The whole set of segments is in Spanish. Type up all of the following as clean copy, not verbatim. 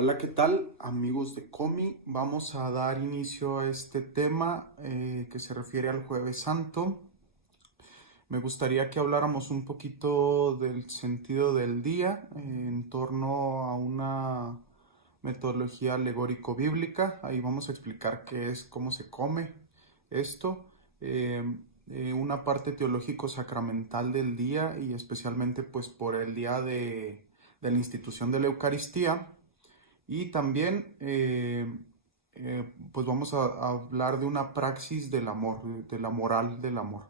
Hola, ¿qué tal amigos de Comi? Vamos a dar inicio a este tema que se refiere al Jueves Santo. Me gustaría que habláramos un poquito del sentido del día en torno a una metodología alegórico-bíblica. Ahí vamos a explicar qué es, cómo se come esto, una parte teológico-sacramental del día y especialmente pues por el día de la institución de la Eucaristía. Y también pues vamos a hablar de una praxis del amor, de la moral del amor.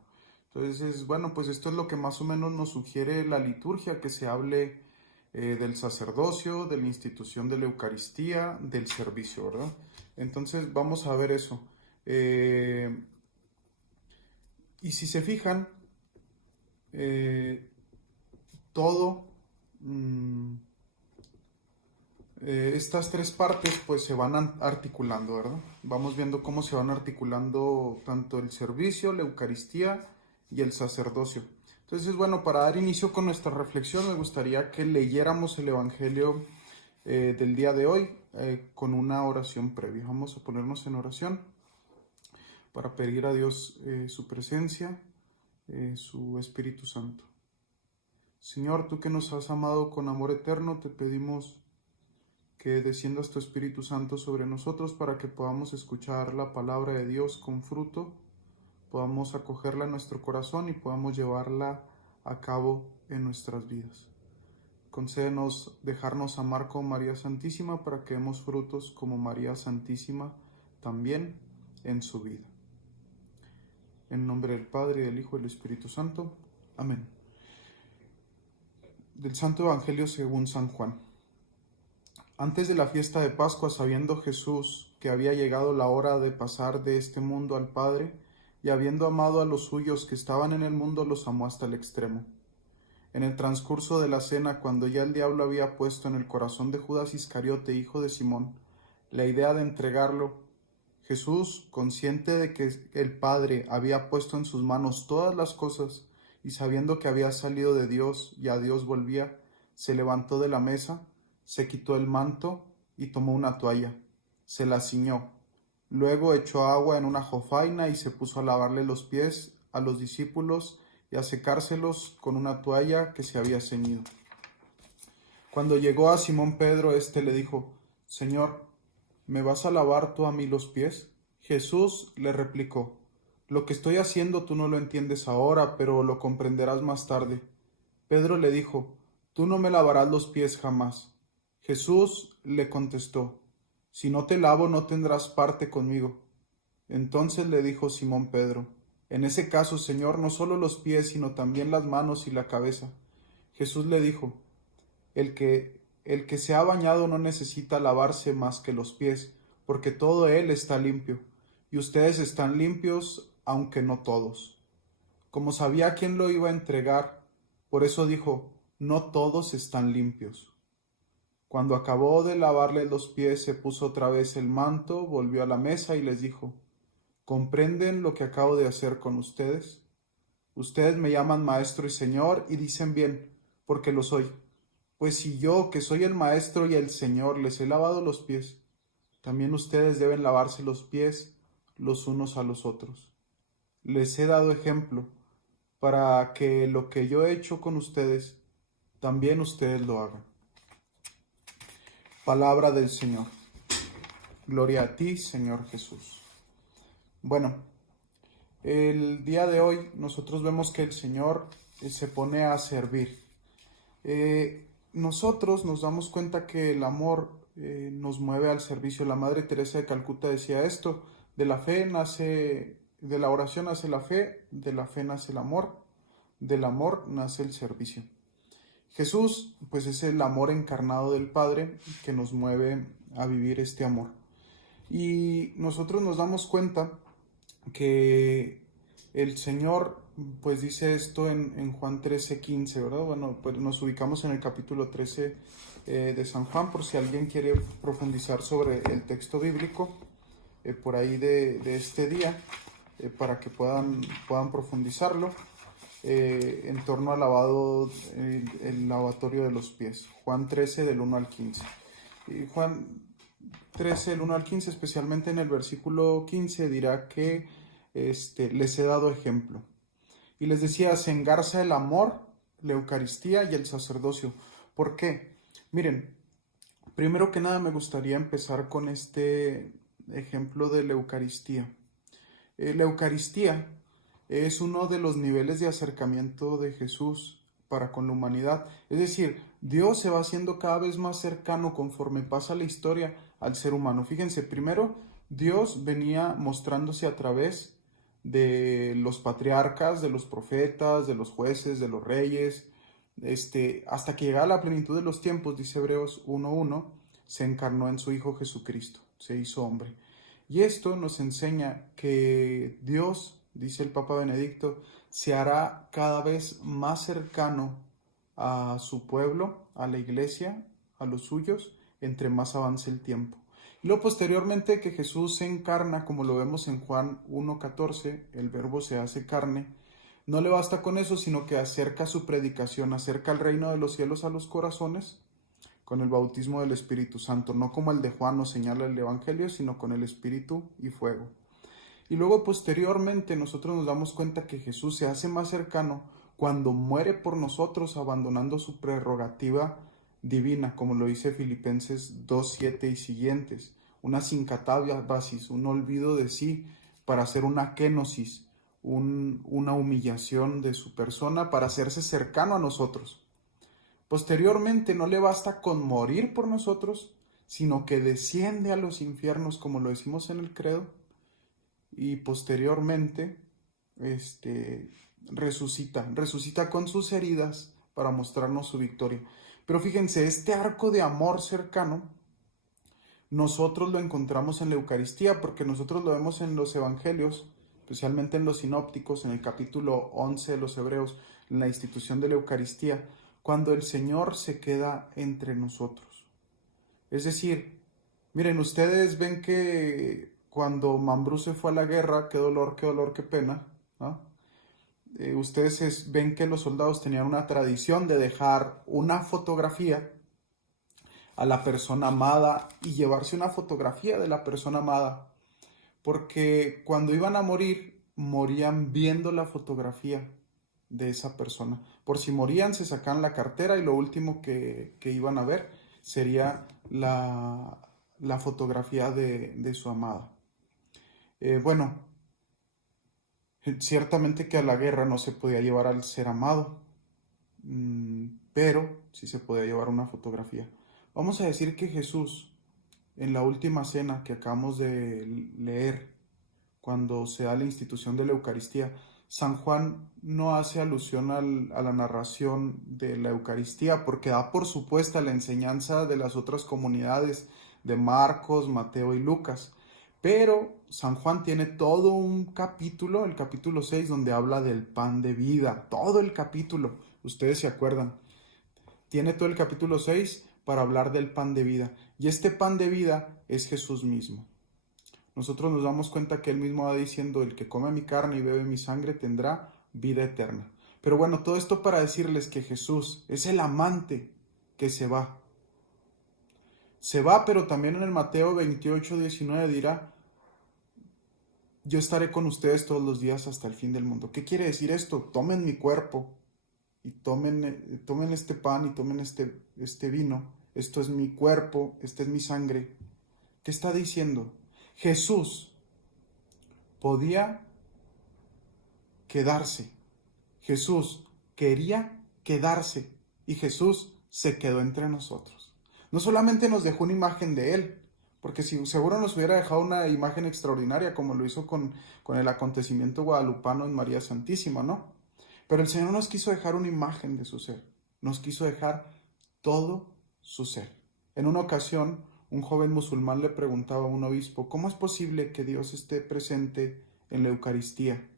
Entonces, bueno, pues esto es lo que más o menos nos sugiere la liturgia, que se hable del sacerdocio, de la institución de la Eucaristía, del servicio, ¿verdad? Entonces vamos a ver eso. Y si se fijan, eh, todo... mm, estas tres partes pues se van articulando, ¿verdad? Vamos viendo cómo se van articulando tanto el servicio, la Eucaristía y el sacerdocio. Entonces, bueno, para dar inicio con nuestra reflexión me gustaría que leyéramos el Evangelio del día de hoy con una oración previa. Vamos a ponernos en oración para pedir a Dios su presencia, su Espíritu Santo. Señor, tú que nos has amado con amor eterno, te pedimos que desciendas tu Espíritu Santo sobre nosotros para que podamos escuchar la palabra de Dios con fruto, podamos acogerla en nuestro corazón y podamos llevarla a cabo en nuestras vidas. Concédenos dejarnos amar con María Santísima para que demos frutos como María Santísima también en su vida. En nombre del Padre, del Hijo y del Espíritu Santo. Amén. Del Santo Evangelio según San Juan. Antes de la fiesta de Pascua, sabiendo Jesús que había llegado la hora de pasar de este mundo al Padre, y habiendo amado a los suyos que estaban en el mundo, los amó hasta el extremo. En el transcurso de la cena, cuando ya el diablo había puesto en el corazón de Judas Iscariote, hijo de Simón, la idea de entregarlo, Jesús, consciente de que el Padre había puesto en sus manos todas las cosas, y sabiendo que había salido de Dios y a Dios volvía, se levantó de la mesa, se quitó el manto y tomó una toalla, se la ciñó. Luego echó agua en una jofaina y se puso a lavarle los pies a los discípulos y a secárselos con una toalla que se había ceñido. Cuando llegó a Simón Pedro, éste le dijo: Señor, ¿me vas a lavar tú a mí los pies? Jesús le replicó: Lo que estoy haciendo tú no lo entiendes ahora, pero lo comprenderás más tarde. Pedro le dijo: Tú no me lavarás los pies jamás. Jesús le contestó: Si no te lavo, no tendrás parte conmigo. Entonces le dijo Simón Pedro: En ese caso, Señor, no solo los pies, sino también las manos y la cabeza. Jesús le dijo: el que se ha bañado no necesita lavarse más que los pies, porque todo él está limpio, y ustedes están limpios, aunque no todos. Como sabía quién lo iba a entregar, por eso dijo: No todos están limpios. Cuando acabó de lavarle los pies, se puso otra vez el manto, volvió a la mesa y les dijo: ¿Comprenden lo que acabo de hacer con ustedes? Ustedes me llaman maestro y señor y dicen bien, porque lo soy. Pues si yo, que soy el maestro y el señor, les he lavado los pies, también ustedes deben lavarse los pies los unos a los otros. Les he dado ejemplo para que lo que yo he hecho con ustedes, también ustedes lo hagan. Palabra del Señor. Gloria a ti, Señor Jesús. Bueno, el día de hoy nosotros vemos que el Señor se pone a servir. Nosotros nos damos cuenta que el amor nos mueve al servicio. La Madre Teresa de Calcuta decía esto: de la fe nace, de la oración nace la fe nace el amor, del amor nace el servicio. Jesús, pues es el amor encarnado del Padre que nos mueve a vivir este amor. Y nosotros nos damos cuenta que el Señor, pues dice esto en Juan 13:15, ¿verdad? Bueno, pues nos ubicamos en el capítulo 13 de San Juan, por si alguien quiere profundizar sobre el texto bíblico, por ahí de este día, para que puedan profundizarlo. En torno al lavado, el lavatorio de los pies. Juan 13 del 1 al 15. Juan 13, el 1 al 15, especialmente en el versículo 15, dirá que les he dado ejemplo. Y les decía, se engarza el amor, la Eucaristía y el sacerdocio. ¿Por qué? Miren, primero que nada me gustaría empezar con este ejemplo de la Eucaristía. La Eucaristía es uno de los niveles de acercamiento de Jesús para con la humanidad. Es decir, Dios se va haciendo cada vez más cercano conforme pasa la historia al ser humano. Fíjense, primero Dios venía mostrándose a través de los patriarcas, de los profetas, de los jueces, de los reyes, hasta que llegara la plenitud de los tiempos, dice Hebreos 1:1, se encarnó en su Hijo Jesucristo, se hizo hombre. Y esto nos enseña que Dios, dice el Papa Benedicto, se hará cada vez más cercano a su pueblo, a la iglesia, a los suyos, entre más avance el tiempo. Y luego posteriormente que Jesús se encarna, como lo vemos en Juan 1:14, el verbo se hace carne, no le basta con eso, sino que acerca su predicación, acerca el reino de los cielos a los corazones, con el bautismo del Espíritu Santo, no como el de Juan nos señala el Evangelio, sino con el Espíritu y fuego. Y luego posteriormente nosotros nos damos cuenta que Jesús se hace más cercano cuando muere por nosotros, abandonando su prerrogativa divina, como lo dice Filipenses 2:7 y siguientes, una sincatabasis, un olvido de sí, para hacer una kenosis, una humillación de su persona para hacerse cercano a nosotros. Posteriormente no le basta con morir por nosotros, sino que desciende a los infiernos, como lo decimos en el credo, y posteriormente resucita con sus heridas para mostrarnos su victoria. Pero fíjense, este arco de amor cercano nosotros lo encontramos en la Eucaristía, porque nosotros lo vemos en los evangelios, especialmente en los sinópticos, en el capítulo 11 de los Hebreos, en la institución de la Eucaristía, cuando el Señor se queda entre nosotros. Es decir, miren, ustedes ven que cuando Mambrú se fue a la guerra, qué dolor, qué pena, ¿no? Ustedes ven que los soldados tenían una tradición de dejar una fotografía a la persona amada y llevarse una fotografía de la persona amada, porque cuando iban a morir, morían viendo la fotografía de esa persona. Por si morían, se sacaban la cartera y lo último que iban a ver sería la fotografía de su amada. Bueno, ciertamente que a la guerra no se podía llevar al ser amado, pero sí se podía llevar una fotografía. Vamos a decir que Jesús, en la última cena que acabamos de leer, cuando se da la institución de la Eucaristía, San Juan no hace alusión a la narración de la Eucaristía porque da por supuesta la enseñanza de las otras comunidades de Marcos, Mateo y Lucas. Pero San Juan tiene todo un capítulo, el capítulo 6, donde habla del pan de vida. Todo el capítulo, ustedes se acuerdan. Tiene todo el capítulo 6 para hablar del pan de vida. Y este pan de vida es Jesús mismo. Nosotros nos damos cuenta que él mismo va diciendo, el que come mi carne y bebe mi sangre tendrá vida eterna. Pero bueno, todo esto para decirles que Jesús es el amante que se va. Se va, pero también en el Mateo 28:19 dirá, yo estaré con ustedes todos los días hasta el fin del mundo. ¿Qué quiere decir esto? Tomen mi cuerpo y tomen este pan y tomen este vino. Esto es mi cuerpo, esta es mi sangre. ¿Qué está diciendo? Jesús podía quedarse. Jesús quería quedarse y Jesús se quedó entre nosotros. No solamente nos dejó una imagen de él, porque si seguro nos hubiera dejado una imagen extraordinaria como lo hizo con el acontecimiento guadalupano en María Santísima, ¿no? Pero el Señor nos quiso dejar una imagen de su ser, nos quiso dejar todo su ser. En una ocasión, un joven musulmán le preguntaba a un obispo, ¿cómo es posible que Dios esté presente en la Eucaristía?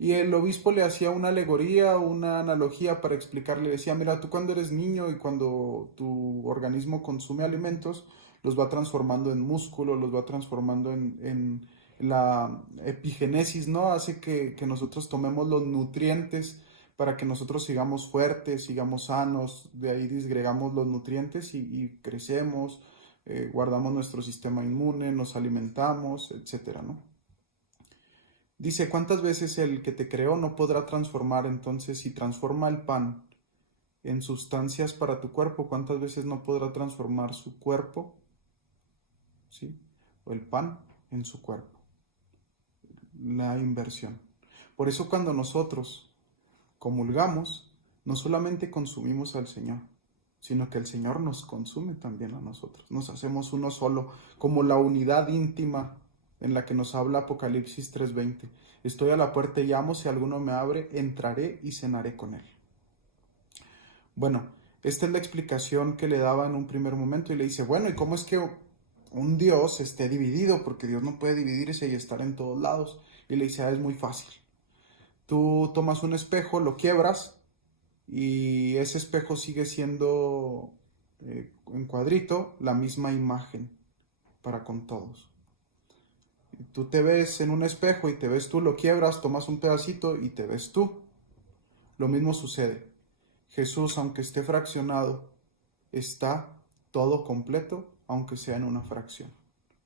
Y el obispo le hacía una alegoría, una analogía para explicarle, le decía, mira, tú cuando eres niño y cuando tu organismo consume alimentos, los va transformando en músculo, los va transformando en la epigénesis, ¿no? Hace que nosotros tomemos los nutrientes para que nosotros sigamos fuertes, sigamos sanos, de ahí disgregamos los nutrientes y crecemos, guardamos nuestro sistema inmune, nos alimentamos, etcétera, ¿no? Dice, ¿cuántas veces el que te creó no podrá transformar? Entonces, si transforma el pan en sustancias para tu cuerpo, ¿cuántas veces no podrá transformar su cuerpo, ¿sí? O el pan en su cuerpo? La inversión. Por eso cuando nosotros comulgamos, no solamente consumimos al Señor, sino que el Señor nos consume también a nosotros. Nos hacemos uno solo, como la unidad íntima en la que nos habla Apocalipsis 3:20. Estoy a la puerta y llamo, si alguno me abre, entraré y cenaré con él. Bueno, esta es la explicación que le daba en un primer momento y le dice, bueno, ¿y cómo es que un Dios esté dividido? Porque Dios no puede dividirse y estar en todos lados. Y le dice, es muy fácil. Tú tomas un espejo, lo quiebras y ese espejo sigue siendo en cuadrito la misma imagen para con todos. Tú te ves en un espejo y te ves tú, lo quiebras, tomas un pedacito y te ves tú. Lo mismo sucede. Jesús, aunque esté fraccionado, está todo completo, aunque sea en una fracción.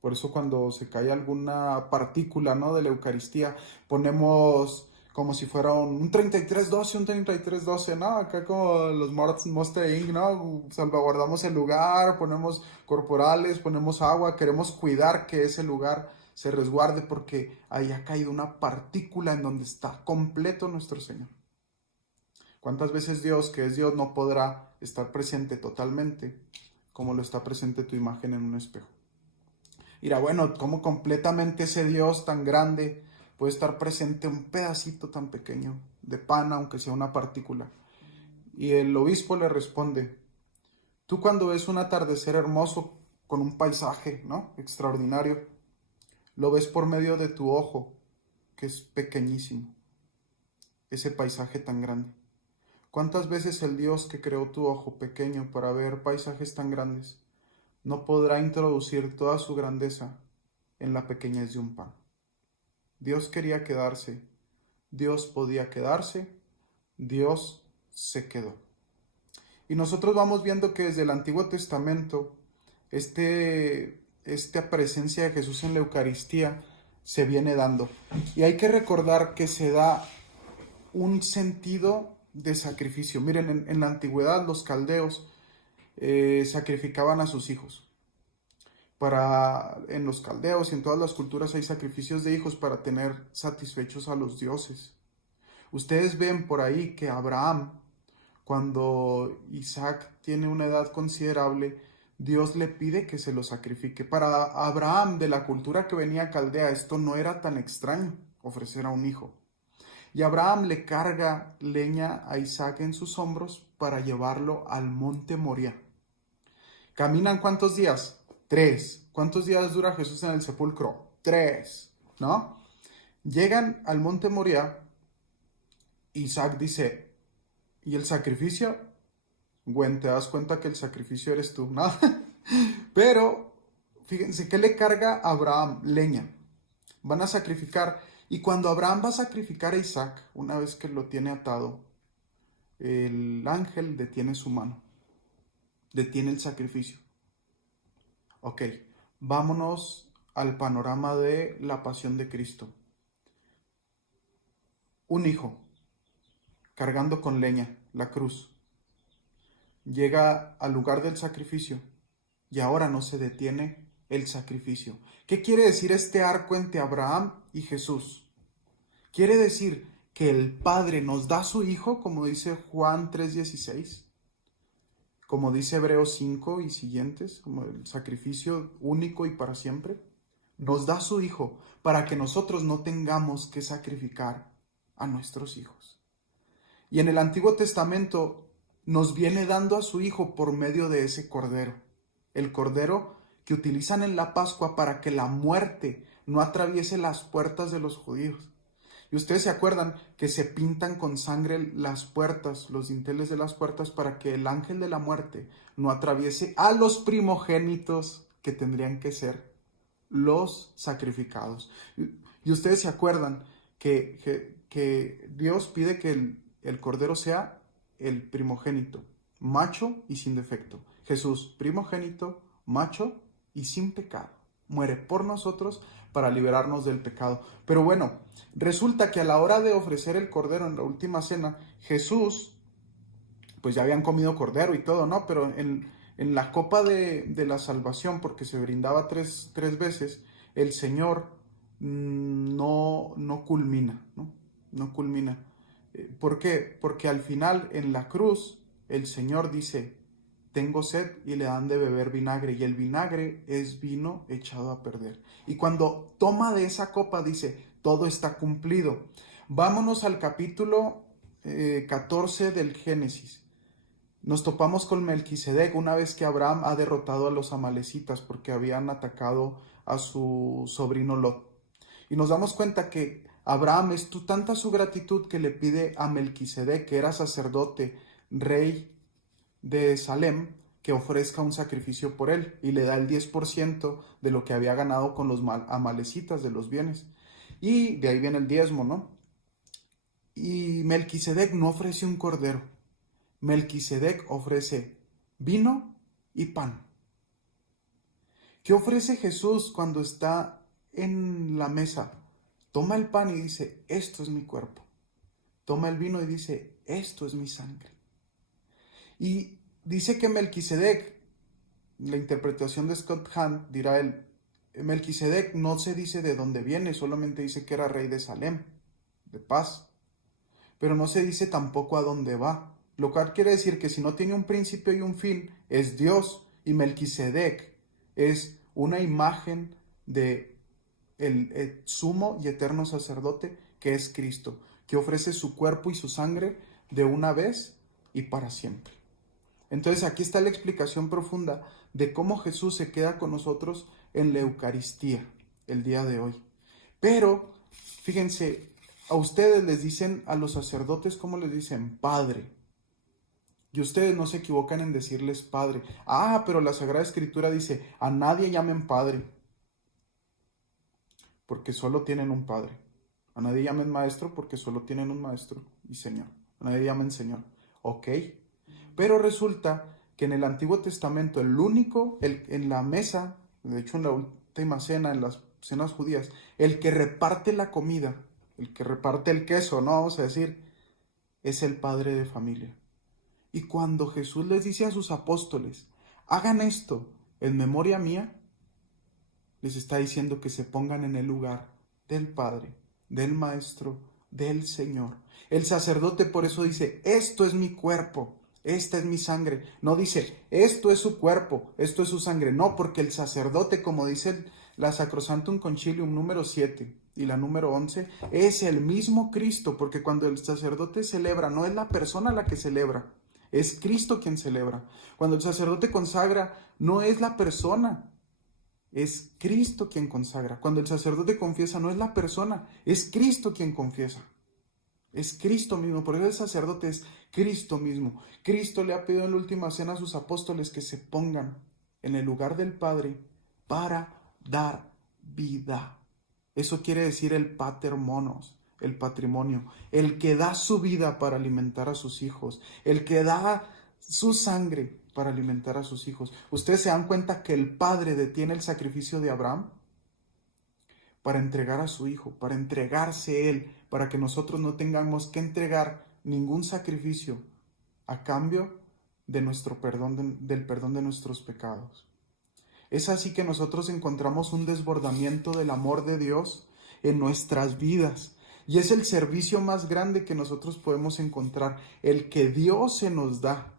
Por eso cuando se cae alguna partícula, ¿no?, de la Eucaristía, ponemos como si fuera un 3312, un 3312, ¿no? Acá como los Monster Inc., ¿no? Salvaguardamos el lugar, ponemos corporales, ponemos agua, queremos cuidar que ese lugar se resguarde porque ahí ha caído una partícula en donde está completo nuestro Señor. ¿Cuántas veces Dios, que es Dios, no podrá estar presente totalmente como lo está presente tu imagen en un espejo? Dirá, bueno, ¿cómo completamente ese Dios tan grande puede estar presente un pedacito tan pequeño de pan, aunque sea una partícula? Y el obispo le responde, tú cuando ves un atardecer hermoso con un paisaje, ¿no?, extraordinario, lo ves por medio de tu ojo, que es pequeñísimo, ese paisaje tan grande. ¿Cuántas veces el Dios que creó tu ojo pequeño para ver paisajes tan grandes no podrá introducir toda su grandeza en la pequeñez de un pan? Dios quería quedarse, Dios podía quedarse, Dios se quedó. Y nosotros vamos viendo que desde el Antiguo Testamento esta presencia de Jesús en la Eucaristía se viene dando. Y hay que recordar que se da un sentido de sacrificio. Miren, en la antigüedad los caldeos sacrificaban a sus hijos. En los caldeos y en todas las culturas hay sacrificios de hijos para tener satisfechos a los dioses. Ustedes ven por ahí que Abraham, cuando Isaac tiene una edad considerable, Dios le pide que se lo sacrifique. Para Abraham, de la cultura que venía caldea, esto no era tan extraño, ofrecer a un hijo. Y Abraham le carga leña a Isaac en sus hombros para llevarlo al monte Moría. ¿Caminan cuántos días? 3. ¿Cuántos días dura Jesús en el sepulcro? 3, ¿no? Llegan al monte Moría. Isaac dice, ¿y el sacrificio? Gwen, te das cuenta que el sacrificio eres tú, ¿no? Pero, fíjense, ¿qué le carga a Abraham? Leña. Van a sacrificar. Y cuando Abraham va a sacrificar a Isaac, una vez que lo tiene atado, el ángel detiene su mano. Detiene el sacrificio. Ok, vámonos al panorama de la pasión de Cristo. Un hijo, cargando con leña, la cruz, llega al lugar del sacrificio y ahora no se detiene el sacrificio. ¿Qué quiere decir este arco entre Abraham y Jesús? Quiere decir que el Padre nos da a su Hijo, como dice Juan 3:16, como dice Hebreos 5 y siguientes, como el sacrificio único y para siempre. Nos da a su Hijo para que nosotros no tengamos que sacrificar a nuestros hijos. Y en el Antiguo Testamento nos viene dando a su Hijo por medio de ese cordero. El cordero que utilizan en la Pascua para que la muerte no atraviese las puertas de los judíos. Y ustedes se acuerdan que se pintan con sangre las puertas, los dinteles de las puertas, para que el ángel de la muerte no atraviese a los primogénitos que tendrían que ser los sacrificados. Y ustedes se acuerdan que Dios pide que el cordero sea el primogénito, macho y sin defecto. Jesús, primogénito, macho y sin pecado. Muere por nosotros para liberarnos del pecado. Pero bueno, resulta que a la hora de ofrecer el cordero en la última cena, Jesús, pues ya habían comido cordero y todo, ¿no? Pero en la copa de la salvación, porque se brindaba tres veces, el Señor no culmina, ¿no? No culmina. ¿Por qué? Porque al final, en la cruz, el Señor dice: tengo sed, y le dan de beber vinagre, y el vinagre es vino echado a perder. Y cuando toma de esa copa dice: todo está cumplido. Vámonos al capítulo 14 del Génesis. Nos topamos con Melquisedec una vez que Abraham ha derrotado a los amalecitas porque habían atacado a su sobrino Lot. Y nos damos cuenta que Abraham es tanta su gratitud que le pide a Melquisedec, que era sacerdote, rey de Salem, que ofrezca un sacrificio por él, y le da el 10% de lo que había ganado con los amalecitas, de los bienes. Y de ahí viene el diezmo, ¿no? Y Melquisedec no ofrece un cordero. Melquisedec ofrece vino y pan. ¿Qué ofrece Jesús cuando está en la mesa? Toma el pan y dice: esto es mi cuerpo. Toma el vino y dice: esto es mi sangre. Y dice que Melquisedec, la interpretación de Scott Hahn, dirá él, Melquisedec no se dice de dónde viene, solamente dice que era rey de Salem, de paz. Pero no se dice tampoco a dónde va. Lo cual quiere decir que si no tiene un principio y un fin, es Dios, y Melquisedec es una imagen de el sumo y eterno sacerdote que es Cristo, que ofrece su cuerpo y su sangre de una vez y para siempre. Entonces aquí está la explicación profunda de cómo Jesús se queda con nosotros en la Eucaristía el día de hoy. Pero, fíjense, a ustedes les dicen, a los sacerdotes, ¿cómo les dicen? Padre. Y ustedes no se equivocan en decirles Padre. Ah, pero la Sagrada Escritura dice: a nadie llamen Padre, porque solo tienen un Padre. A nadie llamen Maestro, porque solo tienen un Maestro y Señor. A nadie llamen Señor. Ok. Pero resulta que en el Antiguo Testamento el único, en la mesa, de hecho en la última cena, en las cenas judías, el que reparte la comida, el que reparte el queso, no vamos a decir, es el padre de familia. Y cuando Jesús les dice a sus apóstoles: hagan esto en memoria mía, les está diciendo que se pongan en el lugar del Padre, del Maestro, del Señor. El sacerdote por eso dice: esto es mi cuerpo, esta es mi sangre. No dice: esto es su cuerpo, esto es su sangre. No, porque el sacerdote, como dice la Sacrosanctum Concilium número 7 y la número 11, es el mismo Cristo, porque cuando el sacerdote celebra, no es la persona la que celebra, es Cristo quien celebra. Cuando el sacerdote consagra, no es la persona, es Cristo quien consagra. Cuando el sacerdote confiesa, no es la persona, es Cristo quien confiesa. Es Cristo mismo, por eso el sacerdote es Cristo mismo. Cristo le ha pedido en la última cena a sus apóstoles que se pongan en el lugar del Padre para dar vida. Eso quiere decir el pater monos, el patrimonio, el que da su vida para alimentar a sus hijos, el que da su sangre para alimentar a sus hijos. ¿Ustedes se dan cuenta que el Padre detiene el sacrificio de Abraham para entregar a su hijo, para entregarse él, para que nosotros no tengamos que entregar ningún sacrificio a cambio de nuestro perdón, del perdón de nuestros pecados? Es así que nosotros encontramos un desbordamiento del amor de Dios en nuestras vidas. Y es el servicio más grande que nosotros podemos encontrar, el que Dios se nos da.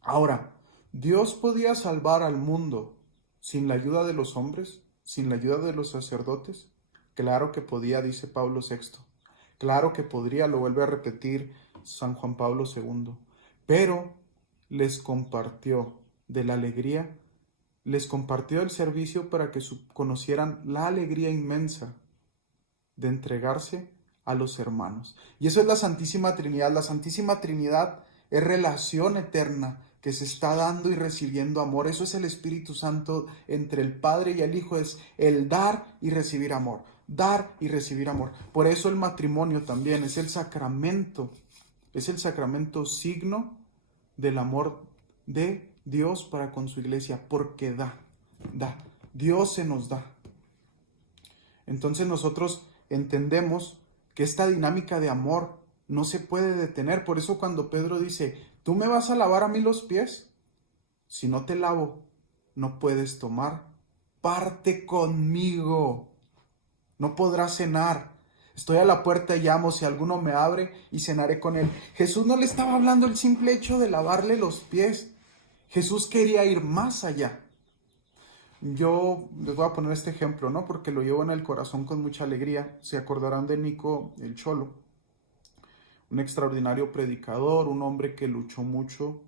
Ahora, ¿Dios podía salvar al mundo sin la ayuda de los hombres? ¿Sin la ayuda de los sacerdotes? Claro que podía, dice Pablo VI. Claro que podría, lo vuelve a repetir San Juan Pablo II. Pero les compartió de la alegría, les compartió el servicio para que conocieran la alegría inmensa de entregarse a los hermanos. Y eso es la Santísima Trinidad. La Santísima Trinidad es relación eterna que se está dando y recibiendo amor. Eso es el Espíritu Santo entre el Padre y el Hijo, es el dar y recibir amor. Dar y recibir amor. Por eso el matrimonio también es el sacramento signo del amor de Dios para con su iglesia, porque da. da, Dios se nos da. Entonces nosotros entendemos que esta dinámica de amor no se puede detener. Por eso cuando Pedro dice, ¿tú me vas a lavar a mí los pies? Si no te lavo, no puedes tomar parte conmigo. No podrás cenar. Estoy a la puerta y llamo, si alguno me abre y cenaré con él. Jesús no le estaba hablando el simple hecho de lavarle los pies. Jesús quería ir más allá. Yo les voy a poner este ejemplo, ¿no? Porque lo llevo en el corazón con mucha alegría. Se acordarán de Nico el Cholo, un extraordinario predicador, un hombre que luchó mucho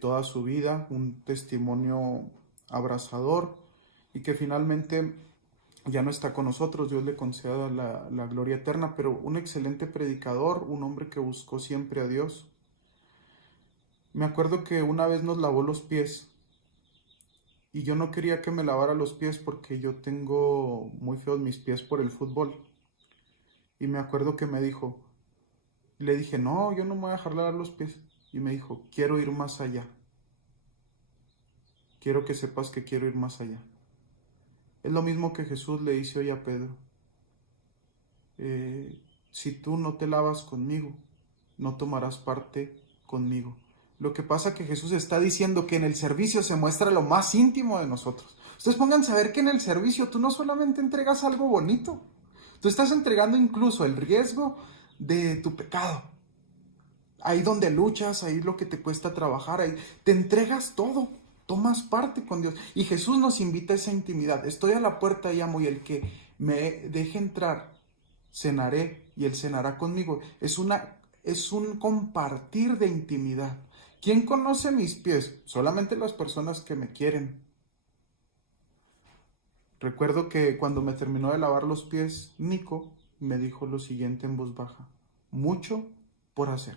toda su vida, un testimonio abrazador y que finalmente ya no está con nosotros. Dios le conceda la gloria eterna, pero un excelente predicador, un hombre que buscó siempre a Dios. Me acuerdo que una vez nos lavó los pies. Y yo no quería que me lavara los pies porque yo tengo muy feos mis pies por el fútbol. Y me acuerdo que me dijo, le dije, no, yo no me voy a dejar lavar los pies. Y me dijo, quiero ir más allá. Quiero que sepas que quiero ir más allá. Es lo mismo que Jesús le dice hoy a Pedro. Si tú no te lavas conmigo, no tomarás parte conmigo. Lo que pasa es que Jesús está diciendo que en el servicio se muestra lo más íntimo de nosotros. Ustedes pónganse a ver que en el servicio tú no solamente entregas algo bonito, tú estás entregando incluso el riesgo de tu pecado. Ahí donde luchas, ahí lo que te cuesta trabajar, ahí te entregas todo, tomas parte con Dios. Y Jesús nos invita a esa intimidad. Estoy a la puerta y llamo, y el que me deje entrar, cenaré y él cenará conmigo. Es un compartir de intimidad. ¿Quién conoce mis pies? Solamente las personas que me quieren. Recuerdo que cuando me terminó de lavar los pies, Nico me dijo lo siguiente en voz baja: mucho por hacer.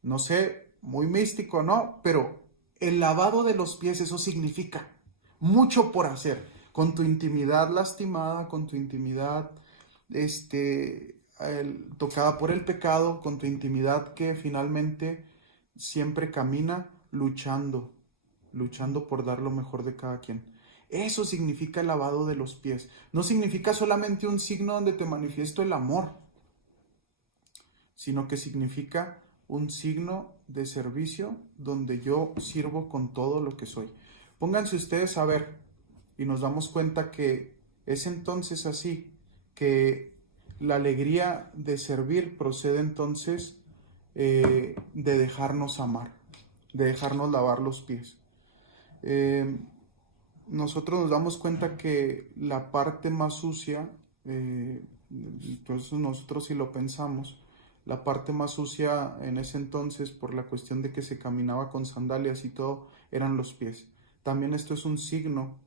No sé, muy místico, ¿no? Pero el lavado de los pies, eso significa mucho por hacer. Con tu intimidad lastimada, con tu intimidad tocada por el pecado, con tu intimidad que finalmente siempre camina luchando por dar lo mejor de cada quien. Eso significa el lavado de los pies. No significa solamente un signo donde te manifiesto el amor, sino que significa un signo de servicio donde yo sirvo con todo lo que soy. Pónganse ustedes a ver y nos damos cuenta que es entonces así que la alegría de servir procede entonces de dejarnos amar, de dejarnos lavar los pies. Nosotros nos damos cuenta que la parte más sucia, entonces nosotros si lo pensamos, la parte más sucia en ese entonces, por la cuestión de que se caminaba con sandalias y todo, eran los pies. También esto es un signo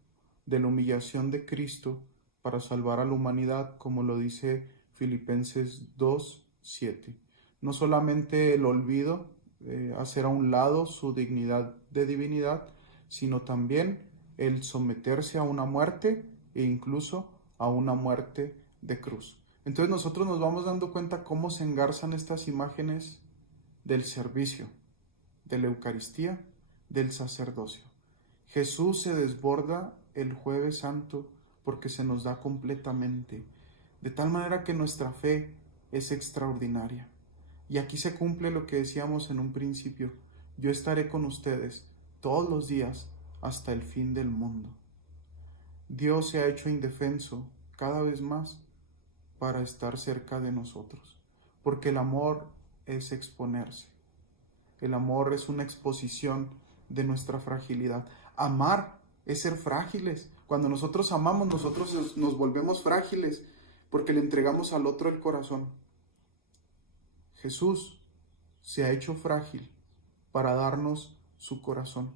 de la humillación de Cristo para salvar a la humanidad, como lo dice Filipenses 2:7. No solamente el olvido, hacer a un lado su dignidad de divinidad, sino también el someterse a una muerte e incluso a una muerte de cruz. Entonces nosotros nos vamos dando cuenta cómo se engarzan estas imágenes del servicio, de la Eucaristía, del sacerdocio. Jesús se desborda el Jueves Santo porque se nos da completamente, de tal manera que nuestra fe es extraordinaria. Y aquí se cumple lo que decíamos en un principio: yo estaré con ustedes todos los días hasta el fin del mundo. Dios se ha hecho indefenso cada vez más para estar cerca de nosotros, porque el amor es exponerse. El amor es una exposición de nuestra fragilidad. Amar es ser frágiles. Cuando nosotros amamos, nosotros nos volvemos frágiles porque le entregamos al otro el corazón. Jesús se ha hecho frágil para darnos su corazón.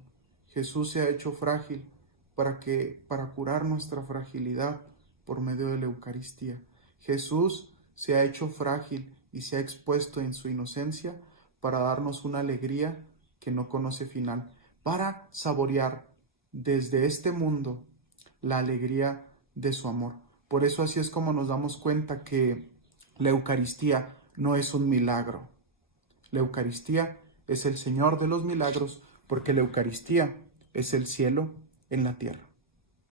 Jesús se ha hecho frágil para curar nuestra fragilidad por medio de la Eucaristía. Jesús se ha hecho frágil y se ha expuesto en su inocencia para darnos una alegría que no conoce final, para saborear desde este mundo la alegría de su amor. Por eso así es como nos damos cuenta que la Eucaristía no es un milagro. La Eucaristía es el Señor de los milagros, porque la Eucaristía es el cielo en la tierra.